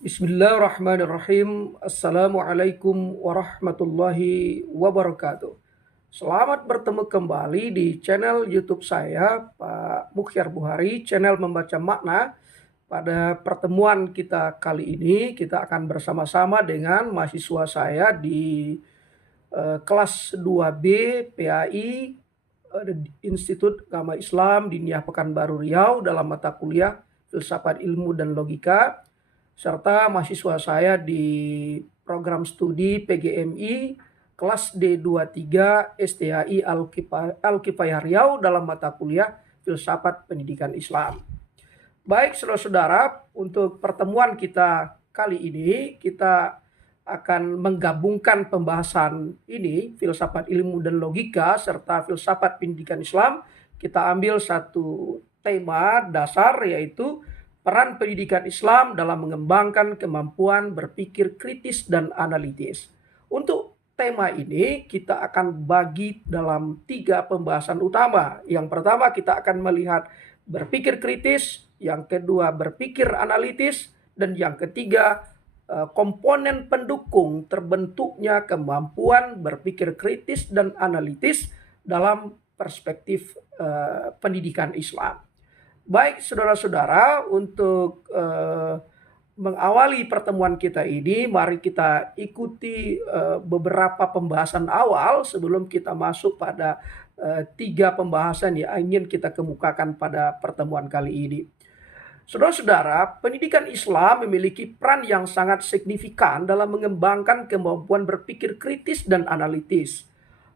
Bismillahirrahmanirrahim. Assalamualaikum warahmatullahi wabarakatuh. Selamat bertemu kembali di channel YouTube saya, Pak Mukhyar Buhari, channel Membaca Makna. Pada pertemuan kita kali ini, kita akan bersama-sama dengan mahasiswa saya di kelas 2B PAI Institut Agama Islam Diniyah Pekanbaru Riau dalam mata kuliah Filsafat Ilmu dan Logika, serta mahasiswa saya di program studi PGMI kelas D23 STHI Al-Kifayah Riau dalam mata kuliah Filsafat Pendidikan Islam. Baik saudara-saudara, untuk pertemuan kita kali ini kita akan menggabungkan pembahasan ini, filsafat ilmu dan logika serta filsafat pendidikan Islam. Kita ambil satu tema dasar, yaitu peran pendidikan Islam dalam mengembangkan kemampuan berpikir kritis dan analitis. Untuk tema ini kita akan bagi dalam 3 pembahasan utama. Yang pertama kita akan melihat berpikir kritis, yang kedua berpikir analitis, dan yang ketiga komponen pendukung terbentuknya kemampuan berpikir kritis dan analitis dalam perspektif pendidikan Islam. Baik saudara-saudara, untuk mengawali pertemuan kita ini, mari kita ikuti beberapa pembahasan awal sebelum kita masuk pada 3 pembahasan yang ingin kita kemukakan pada pertemuan kali ini. Saudara-saudara, pendidikan Islam memiliki peran yang sangat signifikan dalam mengembangkan kemampuan berpikir kritis dan analitis.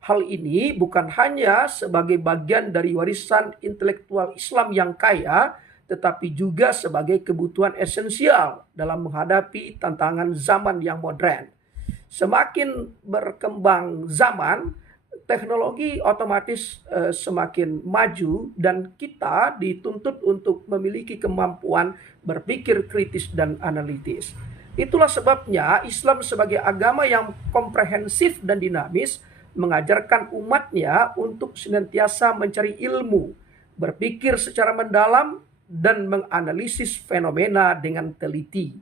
Hal ini bukan hanya sebagai bagian dari warisan intelektual Islam yang kaya, tetapi juga sebagai kebutuhan esensial dalam menghadapi tantangan zaman yang modern. Semakin berkembang zaman, teknologi otomatis semakin maju dan kita dituntut untuk memiliki kemampuan berpikir kritis dan analitis. Itulah sebabnya Islam sebagai agama yang komprehensif dan dinamis mengajarkan umatnya untuk senantiasa mencari ilmu, berpikir secara mendalam, dan menganalisis fenomena dengan teliti.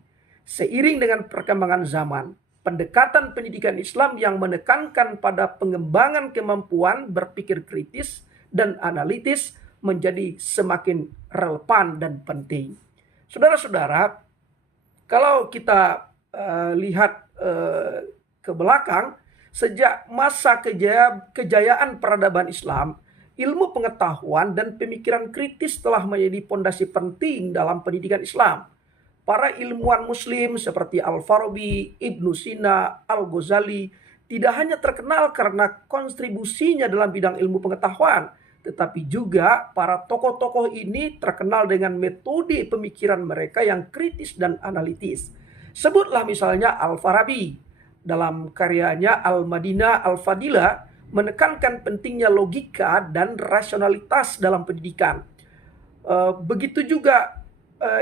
Seiring dengan perkembangan zaman, pendekatan pendidikan Islam yang menekankan pada pengembangan kemampuan berpikir kritis dan analitis menjadi semakin relevan dan penting. Saudara-saudara, kalau kita lihat ke belakang, sejak masa kejayaan peradaban Islam, ilmu pengetahuan dan pemikiran kritis telah menjadi pondasi penting dalam pendidikan Islam. Para ilmuwan muslim seperti Al-Farabi, Ibnu Sina, Al-Ghazali tidak hanya terkenal karena kontribusinya dalam bidang ilmu pengetahuan, tetapi juga para tokoh-tokoh ini terkenal dengan metode pemikiran mereka yang kritis dan analitis. Sebutlah misalnya Al-Farabi dalam karyanya Al-Madinah Al-Fadilah menekankan pentingnya logika dan rasionalitas dalam pendidikan. Begitu juga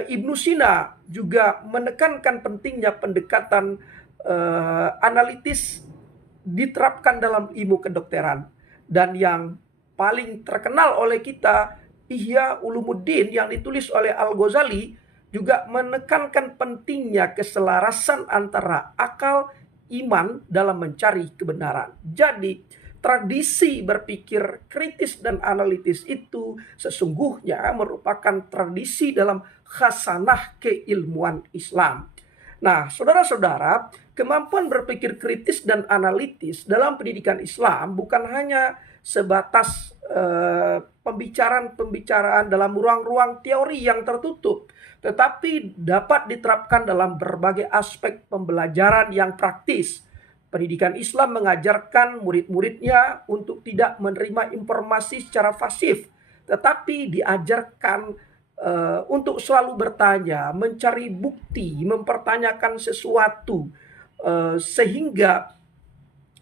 Ibnu Sina juga menekankan pentingnya pendekatan analitis diterapkan dalam ilmu kedokteran. Dan yang paling terkenal oleh kita, Ihya Ulumuddin yang ditulis oleh Al-Ghazali juga menekankan pentingnya keselarasan antara akal, iman dalam mencari kebenaran. Jadi tradisi berpikir kritis dan analitis itu sesungguhnya merupakan tradisi dalam khasanah keilmuan Islam. Nah, saudara-saudara, kemampuan berpikir kritis dan analitis dalam pendidikan Islam bukan hanya sebatas pembicaraan-pembicaraan dalam ruang-ruang teori yang tertutup, tetapi dapat diterapkan dalam berbagai aspek pembelajaran yang praktis. Pendidikan Islam mengajarkan murid-muridnya untuk tidak menerima informasi secara pasif, tetapi diajarkan untuk selalu bertanya, mencari bukti, mempertanyakan sesuatu, sehingga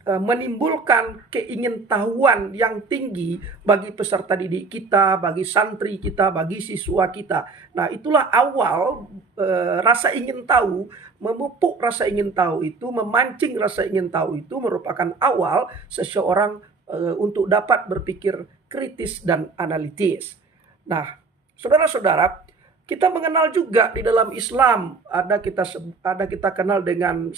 menimbulkan keingintahuan yang tinggi bagi peserta didik kita, bagi santri kita, bagi siswa kita. Nah, itulah awal rasa ingin tahu, memupuk rasa ingin tahu itu, memancing rasa ingin tahu itu merupakan awal seseorang untuk dapat berpikir kritis dan analitis. Nah, saudara-saudara, Kita mengenal juga di dalam Islam ada kita kenal dengan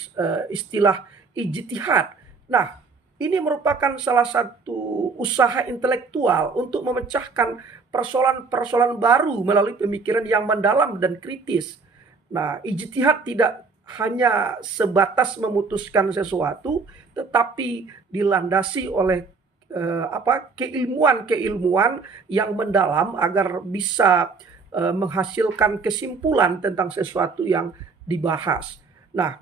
istilah ijtihad. Nah, ini merupakan salah satu usaha intelektual untuk memecahkan persoalan-persoalan baru melalui pemikiran yang mendalam dan kritis. Nah, ijtihad tidak hanya sebatas memutuskan sesuatu, tetapi dilandasi oleh keilmuan-keilmuan yang mendalam agar bisa menghasilkan kesimpulan tentang sesuatu yang dibahas. Nah,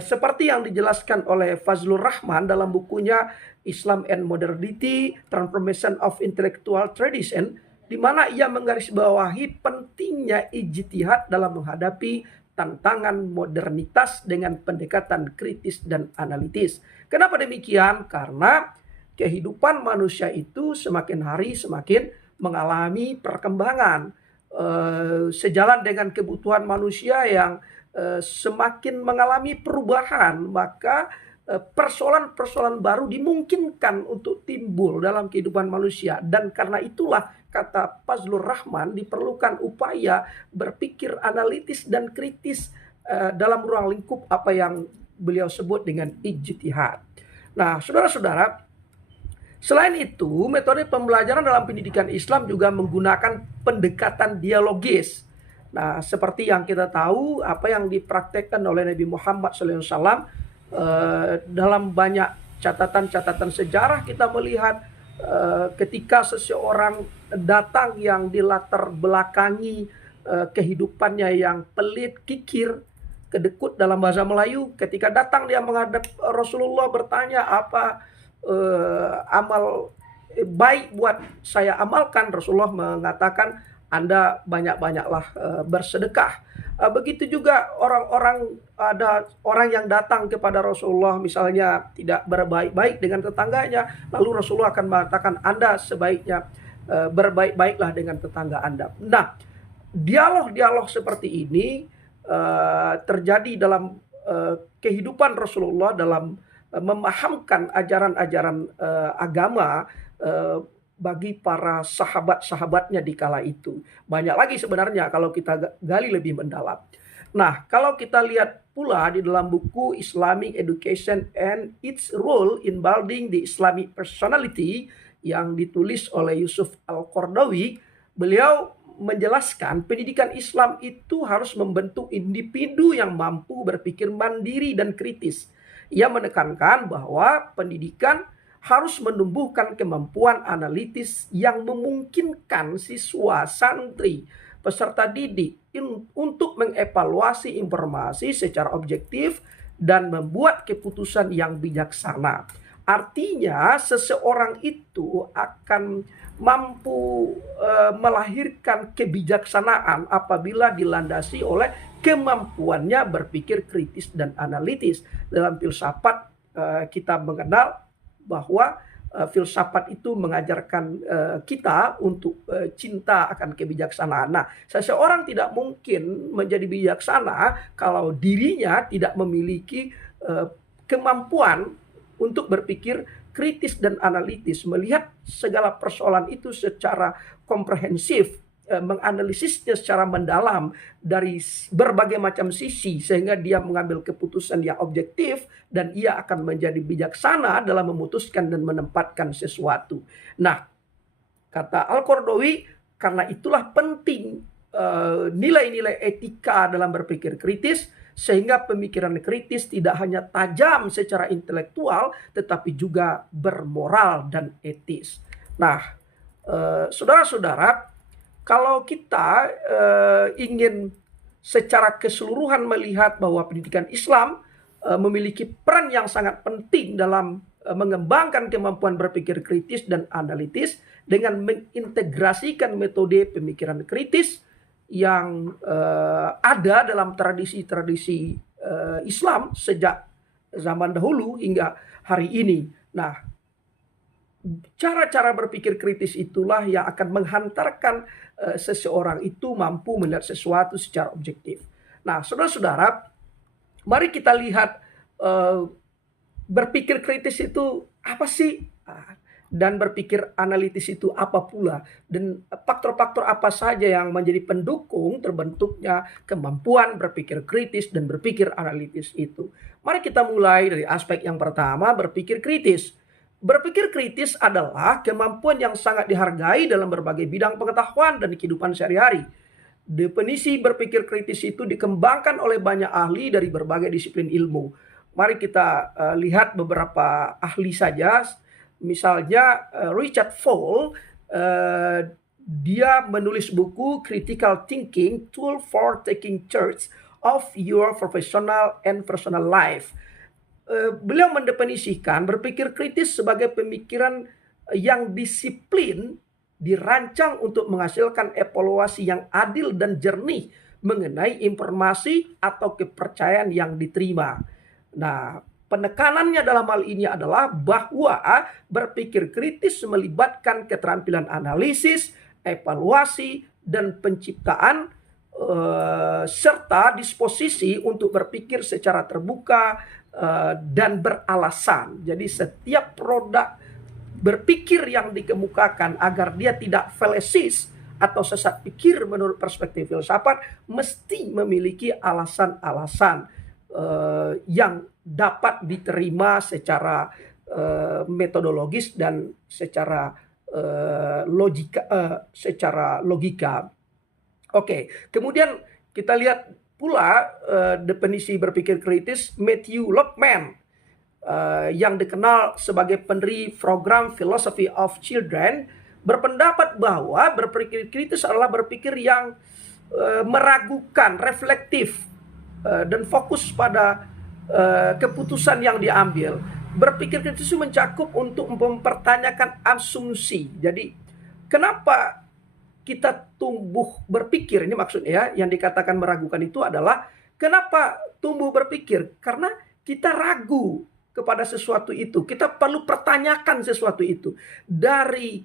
seperti yang dijelaskan oleh Fazlur Rahman dalam bukunya Islam and Modernity, Transformation of Intellectual Tradition, di mana ia menggarisbawahi pentingnya ijtihad dalam menghadapi tantangan modernitas dengan pendekatan kritis dan analitis. Kenapa demikian? Karena kehidupan manusia itu semakin hari semakin mengalami perkembangan. Sejalan dengan kebutuhan manusia yang semakin mengalami perubahan, maka persoalan-persoalan baru dimungkinkan untuk timbul dalam kehidupan manusia. Dan karena itulah, kata Fazlur Rahman, diperlukan upaya berpikir analitis dan kritis dalam ruang lingkup apa yang beliau sebut dengan ijtihad. Nah, saudara-saudara, selain itu, metode pembelajaran dalam pendidikan Islam juga menggunakan pendekatan dialogis. Nah, seperti yang kita tahu, apa yang dipraktekkan oleh Nabi Muhammad SAW, dalam banyak catatan-catatan sejarah kita melihat ketika seseorang datang yang dilatar belakangi kehidupannya yang pelit, kikir, kedekut dalam bahasa Melayu, ketika datang dia menghadap Rasulullah bertanya, apa amal baik buat saya amalkan. Rasulullah mengatakan, Anda banyak-banyaklah bersedekah. Begitu juga ada orang yang datang kepada Rasulullah misalnya tidak berbaik-baik dengan tetangganya, lalu Rasulullah akan mengatakan, Anda sebaiknya berbaik-baiklah dengan tetangga Anda. Nah, dialog-dialog seperti ini terjadi dalam kehidupan Rasulullah dalam memahamkan ajaran-ajaran agama bagi para sahabat-sahabatnya di kala itu. Banyak lagi sebenarnya kalau kita gali lebih mendalam. Nah, kalau kita lihat pula di dalam buku Islamic Education and its Role in Building the Islamic Personality yang ditulis oleh Yusuf Al-Qaradawi, beliau menjelaskan pendidikan Islam itu harus membentuk individu yang mampu berpikir mandiri dan kritis. Ia menekankan bahwa pendidikan harus menumbuhkan kemampuan analitis yang memungkinkan siswa, santri, peserta didik untuk mengevaluasi informasi secara objektif dan membuat keputusan yang bijaksana. Artinya seseorang itu akan mampu melahirkan kebijaksanaan apabila dilandasi oleh kemampuannya berpikir kritis dan analitis. Dalam filsafat kita mengenal bahwa filsafat itu mengajarkan kita untuk cinta akan kebijaksanaan. Nah, seseorang tidak mungkin menjadi bijaksana kalau dirinya tidak memiliki kemampuan untuk berpikir kritis dan analitis, melihat segala persoalan itu secara komprehensif, menganalisisnya secara mendalam dari berbagai macam sisi, sehingga dia mengambil keputusan yang objektif dan ia akan menjadi bijaksana dalam memutuskan dan menempatkan sesuatu. Nah, kata Al-Qaradawi, karena itulah penting nilai-nilai etika dalam berpikir kritis, sehingga pemikiran kritis tidak hanya tajam secara intelektual, tetapi juga bermoral dan etis. Nah, saudara-saudara, kalau kita ingin secara keseluruhan melihat bahwa pendidikan Islam memiliki peran yang sangat penting dalam mengembangkan kemampuan berpikir kritis dan analitis dengan mengintegrasikan metode pemikiran kritis yang ada dalam tradisi-tradisi Islam sejak zaman dahulu hingga hari ini. Nah, cara-cara berpikir kritis itulah yang akan menghantarkan seseorang itu mampu melihat sesuatu secara objektif. Nah, saudara-saudara, mari kita lihat berpikir kritis itu apa sih? dan berpikir analitis itu apa pula, dan faktor-faktor apa saja yang menjadi pendukung terbentuknya kemampuan berpikir kritis dan berpikir analitis itu. Mari kita mulai dari aspek yang pertama, berpikir kritis. Berpikir kritis adalah kemampuan yang sangat dihargai dalam berbagai bidang pengetahuan dan kehidupan sehari-hari. Definisi berpikir kritis itu dikembangkan oleh banyak ahli dari berbagai disiplin ilmu. Mari kita lihat beberapa ahli saja. Misalnya Richard Fowle, dia menulis buku Critical Thinking: Tool for Taking Charge of Your Professional and Personal Life. Beliau mendefinisikan berpikir kritis sebagai pemikiran yang disiplin, dirancang untuk menghasilkan evaluasi yang adil dan jernih mengenai informasi atau kepercayaan yang diterima. Nah, penekanannya dalam hal ini adalah bahwa berpikir kritis melibatkan keterampilan analisis, evaluasi, dan penciptaan serta disposisi untuk berpikir secara terbuka dan beralasan. Jadi setiap produk berpikir yang dikemukakan agar dia tidak falesis atau sesat pikir menurut perspektif filsafat mesti memiliki alasan-alasan yang dapat diterima secara metodologis dan secara logika. Oke, kemudian kita lihat pula definisi berpikir kritis Matthew Lockman, yang dikenal sebagai pendiri program Philosophy of Children, berpendapat bahwa berpikir kritis adalah berpikir yang meragukan, reflektif, dan fokus pada keputusan yang diambil. Berpikir kritis itu mencakup untuk mempertanyakan asumsi. Jadi kenapa kita tumbuh berpikir, ini maksudnya ya, yang dikatakan meragukan itu adalah kenapa tumbuh berpikir? Karena kita ragu kepada sesuatu itu. Kita perlu pertanyakan sesuatu itu. Dari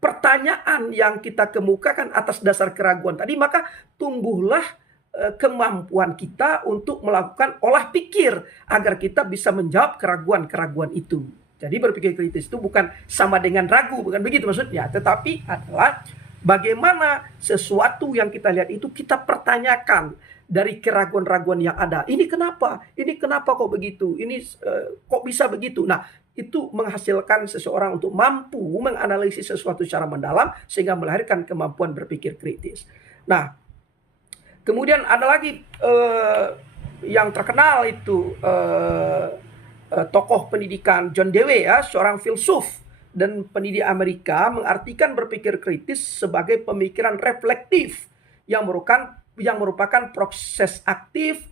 pertanyaan yang kita kemukakan atas dasar keraguan tadi, maka tumbuhlah kemampuan kita untuk melakukan olah pikir agar kita bisa menjawab keraguan-keraguan itu. Jadi berpikir kritis itu bukan sama dengan ragu, bukan begitu maksudnya. Tetapi adalah bagaimana sesuatu yang kita lihat itu kita pertanyakan dari keraguan-raguan yang ada. Ini kenapa? Ini kenapa kok begitu? Ini kok bisa begitu? Nah, itu menghasilkan seseorang untuk mampu menganalisis sesuatu secara mendalam sehingga melahirkan kemampuan berpikir kritis. Nah, kemudian ada lagi yang terkenal itu tokoh pendidikan John Dewey, ya, seorang filsuf dan pendidik Amerika, mengartikan berpikir kritis sebagai pemikiran reflektif yang merupakan proses aktif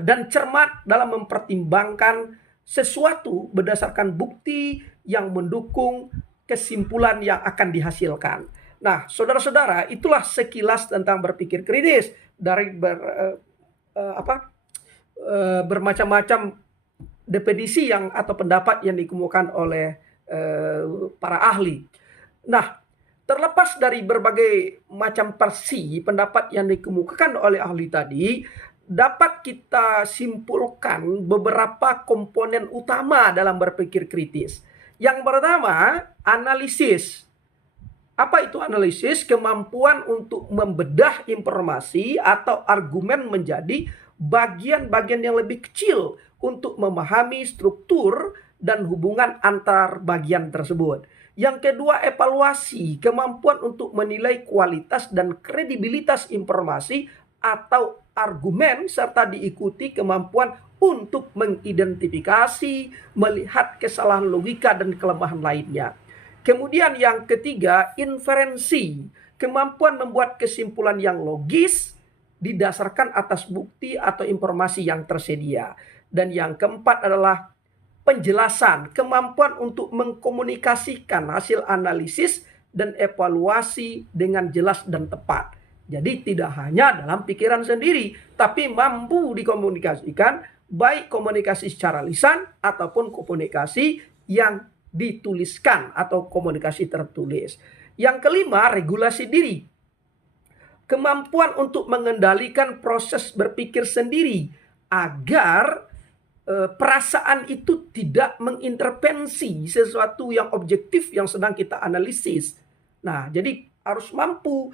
dan cermat dalam mempertimbangkan sesuatu berdasarkan bukti yang mendukung kesimpulan yang akan dihasilkan. Nah, saudara-saudara, itulah sekilas tentang berpikir kritis dari bermacam-macam definisi yang atau pendapat yang dikemukakan oleh para ahli. Nah, terlepas dari berbagai macam versi pendapat yang dikemukakan oleh ahli tadi, dapat kita simpulkan beberapa komponen utama dalam berpikir kritis. Yang pertama, analisis. Apa itu analisis? Kemampuan untuk membedah informasi atau argumen menjadi bagian-bagian yang lebih kecil untuk memahami struktur dan hubungan antar bagian tersebut. Yang kedua, evaluasi, kemampuan untuk menilai kualitas dan kredibilitas informasi atau argumen serta diikuti kemampuan untuk mengidentifikasi, melihat kesalahan logika dan kelemahan lainnya. Kemudian yang ketiga, inferensi, kemampuan membuat kesimpulan yang logis didasarkan atas bukti atau informasi yang tersedia. Dan yang keempat adalah penjelasan, kemampuan untuk mengkomunikasikan hasil analisis dan evaluasi dengan jelas dan tepat. Jadi tidak hanya dalam pikiran sendiri, tapi mampu dikomunikasikan, baik komunikasi secara lisan ataupun komunikasi yang dituliskan atau komunikasi tertulis. Yang kelima, regulasi diri. Kemampuan untuk mengendalikan proses berpikir sendiri agar perasaan itu tidak mengintervensi sesuatu yang objektif yang sedang kita analisis. Nah, jadi harus mampu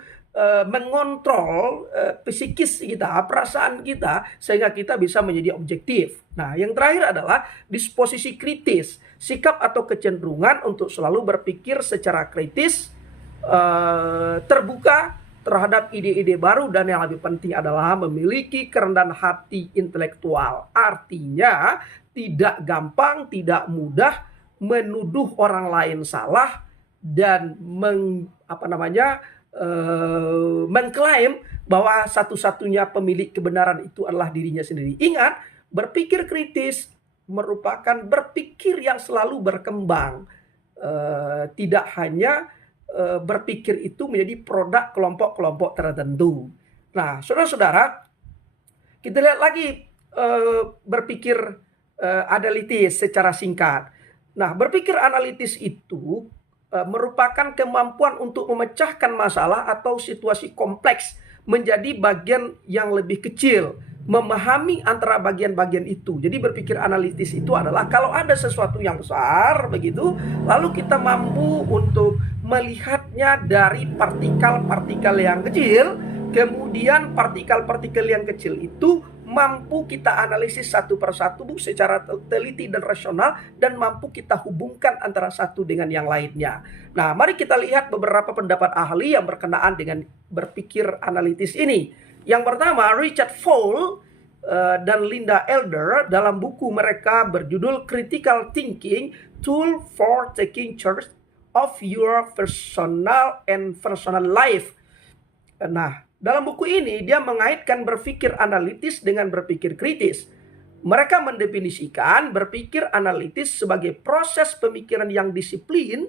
mengontrol psikis kita, perasaan kita, sehingga kita bisa menjadi objektif. Nah, yang terakhir adalah disposisi kritis, sikap atau kecenderungan untuk selalu berpikir secara kritis, terbuka terhadap ide-ide baru, dan yang lebih penting adalah memiliki kerendahan hati intelektual. Artinya tidak gampang, tidak mudah menuduh orang lain salah dan mengklaim bahwa satu-satunya pemilik kebenaran itu adalah dirinya sendiri. Ingat, berpikir kritis merupakan berpikir yang selalu berkembang. Tidak hanya berpikir itu menjadi produk kelompok-kelompok tertentu. Nah, saudara-saudara, kita lihat lagi berpikir analitis secara singkat. Nah, berpikir analitis itu merupakan kemampuan untuk memecahkan masalah atau situasi kompleks menjadi bagian yang lebih kecil, memahami antara bagian-bagian itu. Jadi berpikir analitis itu adalah kalau ada sesuatu yang besar begitu, lalu kita mampu untuk melihatnya dari partikel-partikel yang kecil, kemudian partikel-partikel yang kecil itu mampu kita analisis satu persatu secara teliti dan rasional, dan mampu kita hubungkan antara satu dengan yang lainnya. Nah, mari kita lihat beberapa pendapat ahli yang berkenaan dengan berpikir analitis ini. Yang pertama, Richard Fowle dan Linda Elder dalam buku mereka berjudul Critical Thinking: Tool for Taking Charge of Your Personal and Personal Life. Nah, dalam buku ini dia mengaitkan berpikir analitis dengan berpikir kritis. Mereka mendefinisikan berpikir analitis sebagai proses pemikiran yang disiplin,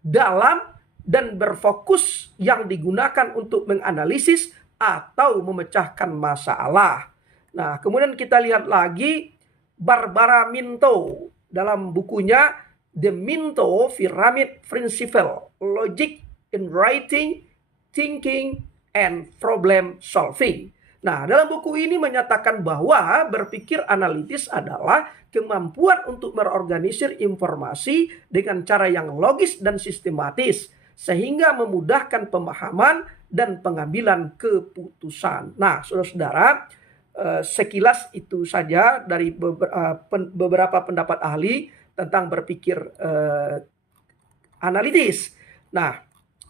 dalam, dan berfokus yang digunakan untuk menganalisis atau memecahkan masalah. Nah, kemudian kita lihat lagi Barbara Minto dalam bukunya The Minto Pyramid Principle: Logic in Writing, Thinking, and Problem Solving. Nah, dalam buku ini menyatakan bahwa berpikir analitis adalah kemampuan untuk merorganisir informasi dengan cara yang logis dan sistematis, sehingga memudahkan pemahaman dan pengambilan keputusan. Nah, saudara-saudara, sekilas itu saja dari beberapa pendapat ahli tentang berpikir analitis. Nah,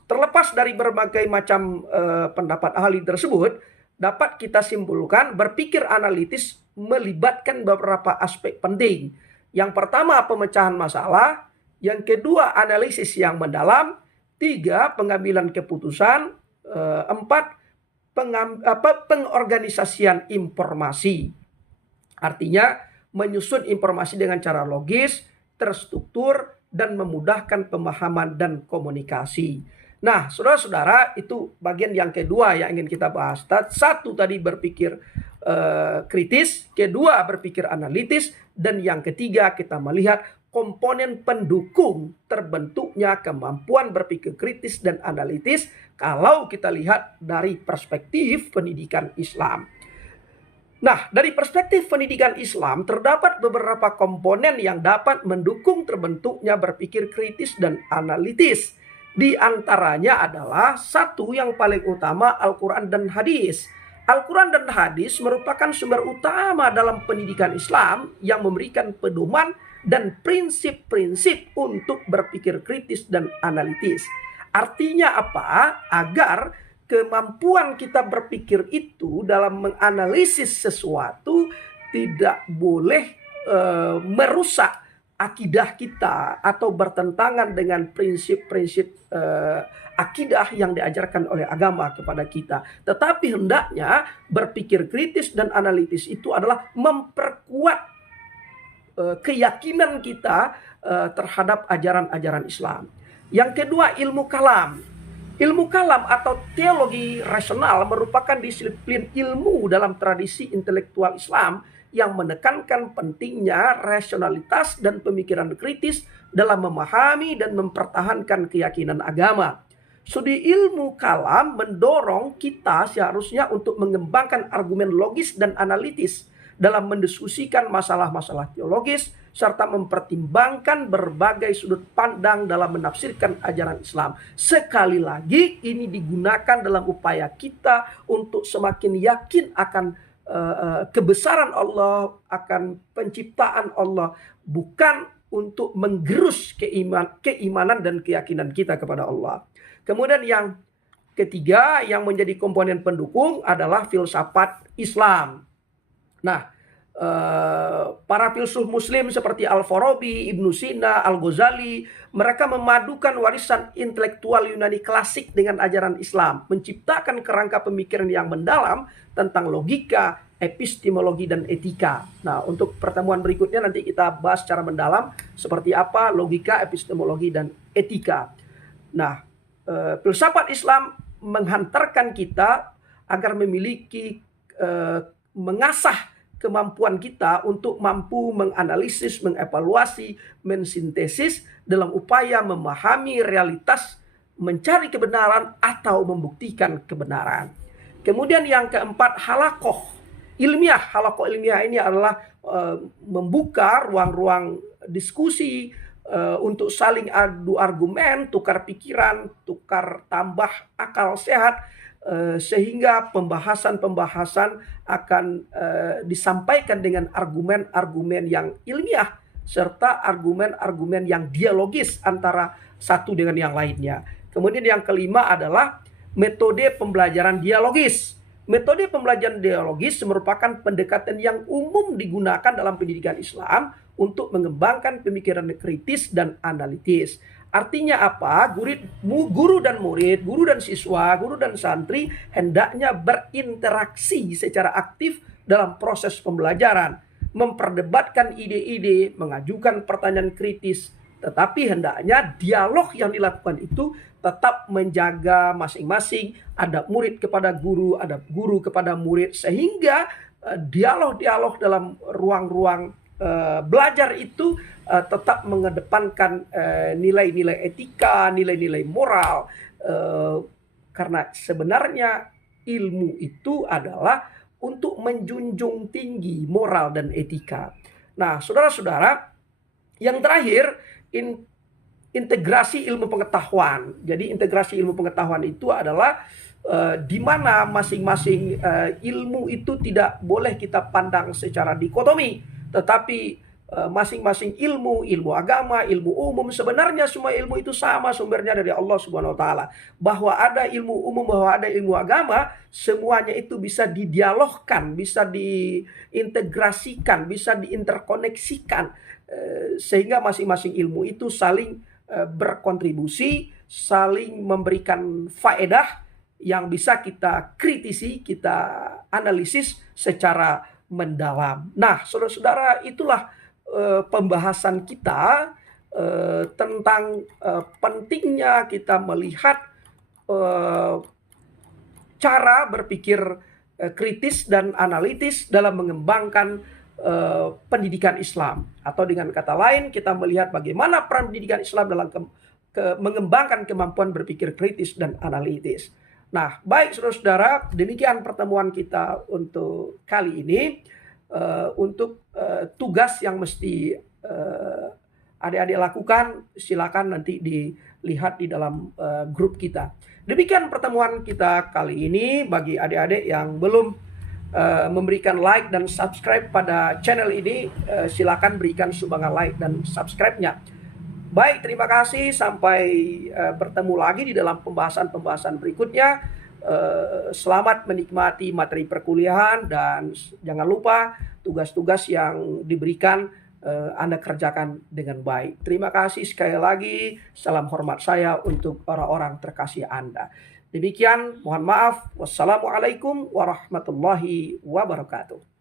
terlepas dari berbagai macam pendapat ahli tersebut, dapat kita simpulkan berpikir analitis melibatkan beberapa aspek penting. Yang pertama, pemecahan masalah. Yang kedua, analisis yang mendalam. 3, pengambilan keputusan. 4, pengorganisasian informasi. Artinya menyusun informasi dengan cara logis, terstruktur, dan memudahkan pemahaman dan komunikasi. Nah, saudara-saudara, itu bagian yang kedua yang ingin kita bahas. Satu tadi berpikir kritis, kedua berpikir analitis, dan yang ketiga kita melihat komponen pendukung terbentuknya kemampuan berpikir kritis dan analitis kalau kita lihat dari perspektif pendidikan Islam. Nah, dari perspektif pendidikan Islam terdapat beberapa komponen yang dapat mendukung terbentuknya berpikir kritis dan analitis. Di antaranya adalah satu yang paling utama, Al-Quran dan Hadis. Al-Quran dan Hadis merupakan sumber utama dalam pendidikan Islam yang memberikan pedoman dan prinsip-prinsip untuk berpikir kritis dan analitis. Artinya apa? Agar kemampuan kita berpikir itu dalam menganalisis sesuatu tidak boleh merusak akidah kita atau bertentangan dengan prinsip-prinsip akidah yang diajarkan oleh agama kepada kita. Tetapi hendaknya berpikir kritis dan analitis itu adalah memperkuat keyakinan kita terhadap ajaran-ajaran Islam. Yang kedua, ilmu kalam. Ilmu kalam atau teologi rasional merupakan disiplin ilmu dalam tradisi intelektual Islam yang menekankan pentingnya rasionalitas dan pemikiran kritis dalam memahami dan mempertahankan keyakinan agama. Studi ilmu kalam mendorong kita seharusnya untuk mengembangkan argumen logis dan analitis dalam mendiskusikan masalah-masalah teologis serta mempertimbangkan berbagai sudut pandang dalam menafsirkan ajaran Islam. Sekali lagi, ini digunakan dalam upaya kita untuk semakin yakin akan kebesaran Allah, akan penciptaan Allah, bukan untuk menggerus keimanan dan keyakinan kita kepada Allah. Kemudian yang ketiga yang menjadi komponen pendukung adalah filsafat Islam. Nah, para filsuf muslim seperti Al-Farabi, Ibnu Sina, Al-Ghazali, mereka memadukan warisan intelektual Yunani klasik dengan ajaran Islam, menciptakan kerangka pemikiran yang mendalam tentang logika, epistemologi, dan etika. Nah, untuk pertemuan berikutnya nanti kita bahas secara mendalam seperti apa logika, epistemologi, dan etika. Nah, filsafat Islam menghantarkan kita agar memiliki mengasah kemampuan kita untuk mampu menganalisis, mengevaluasi, mensintesis dalam upaya memahami realitas, mencari kebenaran atau membuktikan kebenaran. Kemudian yang keempat, halakoh ilmiah. Halakoh ilmiah ini adalah membuka ruang-ruang diskusi untuk saling adu argumen, tukar pikiran, tukar tambah akal sehat, sehingga pembahasan-pembahasan akan disampaikan dengan argumen-argumen yang ilmiah serta argumen-argumen yang dialogis antara satu dengan yang lainnya. Kemudian yang kelima adalah metode pembelajaran dialogis. Metode pembelajaran dialogis merupakan pendekatan yang umum digunakan dalam pendidikan Islam untuk mengembangkan pemikiran kritis dan analitis. Artinya apa? Guru dan murid, guru dan siswa, guru dan santri hendaknya berinteraksi secara aktif dalam proses pembelajaran, memperdebatkan ide-ide, mengajukan pertanyaan kritis. Tetapi hendaknya dialog yang dilakukan itu tetap menjaga masing-masing, ada murid kepada guru, ada guru kepada murid, sehingga dialog-dialog dalam ruang-ruang belajar itu tetap mengedepankan nilai-nilai etika, nilai-nilai moral, karena sebenarnya ilmu itu adalah untuk menjunjung tinggi moral dan etika. Nah, saudara-saudara, yang terakhir, integrasi ilmu pengetahuan. Jadi integrasi ilmu pengetahuan itu adalah di mana masing-masing ilmu itu tidak boleh kita pandang secara dikotomi, tetapi masing-masing ilmu agama, ilmu umum, sebenarnya semua ilmu itu sama sumbernya dari Allah Subhanahu wa taala. Bahwa ada ilmu umum, bahwa ada ilmu agama, semuanya itu bisa didialogkan, bisa diintegrasikan, bisa diinterkoneksikan, sehingga masing-masing ilmu itu saling berkontribusi, saling memberikan faedah yang bisa kita kritisi, kita analisis secara mendalam. Nah, saudara-saudara, itulah pembahasan kita tentang pentingnya kita melihat cara berpikir kritis dan analitis dalam mengembangkan pendidikan Islam. Atau dengan kata lain, kita melihat bagaimana peran pendidikan Islam dalam mengembangkan kemampuan berpikir kritis dan analitis. Nah, baik saudara-saudara, demikian pertemuan kita untuk kali ini. Untuk tugas yang mesti adik-adik lakukan, silakan nanti dilihat di dalam grup kita. Demikian pertemuan kita kali ini. Bagi adik-adik yang belum memberikan like dan subscribe pada channel ini, silakan berikan sumbangan like dan subscribe-nya. Baik, terima kasih. Sampai bertemu lagi di dalam pembahasan-pembahasan berikutnya. Selamat menikmati materi perkuliahan dan jangan lupa tugas-tugas yang diberikan Anda kerjakan dengan baik. Terima kasih sekali lagi. Salam hormat saya untuk orang-orang terkasih Anda. Demikian, mohon maaf. Wassalamualaikum warahmatullahi wabarakatuh.